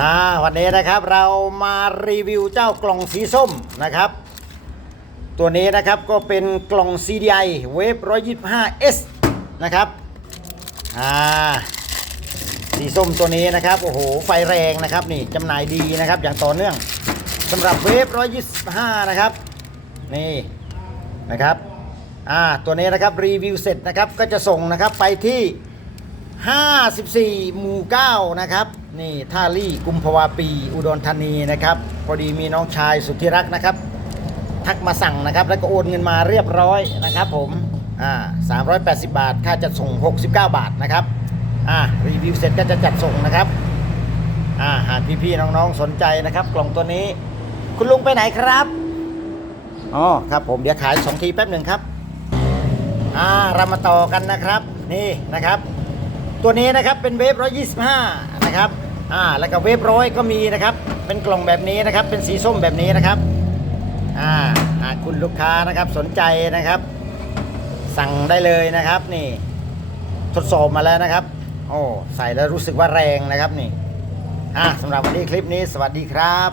อ่าวันนี้นะครับเรามารีวิวเจ้ากล่องสีส้มนะครับ ตัวนี้นะครับก็เป็นกล่อง CDI Wave 125S นะครับอ่าสีส้มตัวนี้นะครับโอ้โหไฟแรงนะครับนี่จำหน่ายดีนะครับอย่างต่อเนื่องสำหรับเวฟ125 นะครับ นี่นะครับอ่าตัวนี้นะครับรีวิวเสร็จนะครับก็จะส่งนะครับไปที่ 54 หมู่ 9 นะครับ นี่ท่าลี่กุมภาวาปี อุดรธานีนะครับ พอดีมีน้องชายสุที่รักนะครับ ทักมาสั่งนะครับ แล้วก็โอนเงินมาเรียบร้อยนะครับผม อ่า 380 บาท ค่าจัดส่ง 69 บาทนะครับ อ่า รีวิวเสร็จก็จะจัดส่งนะครับ อ่า หากพี่ๆน้องๆ สนใจนะครับ กล่องตัวนี้ คุณลุงไปไหนครับ อ๋อ ครับผม เดี๋ยวขายสองทีแป๊บหนึ่งครับ อ่า เรามาต่อกันนะครับ นี่นะครับ ตัวนี้นะครับเป็นเวฟ125 นะครับ อ่า แล้วก็เวฟร้อยก็มีนะครับ เป็นกล่องแบบนี้นะครับ เป็นสีส้มแบบนี้นะครับ อ่าหากคุณลูกค้านะครับสนใจนะครับ สั่งได้เลยนะครับนี่ ทดสอบมาแล้วนะครับ โอ้ ใส่แล้วรู้สึกว่าแรงนะครับนี่ อ่าสำหรับวันนี้คลิปนี้สวัสดีครับ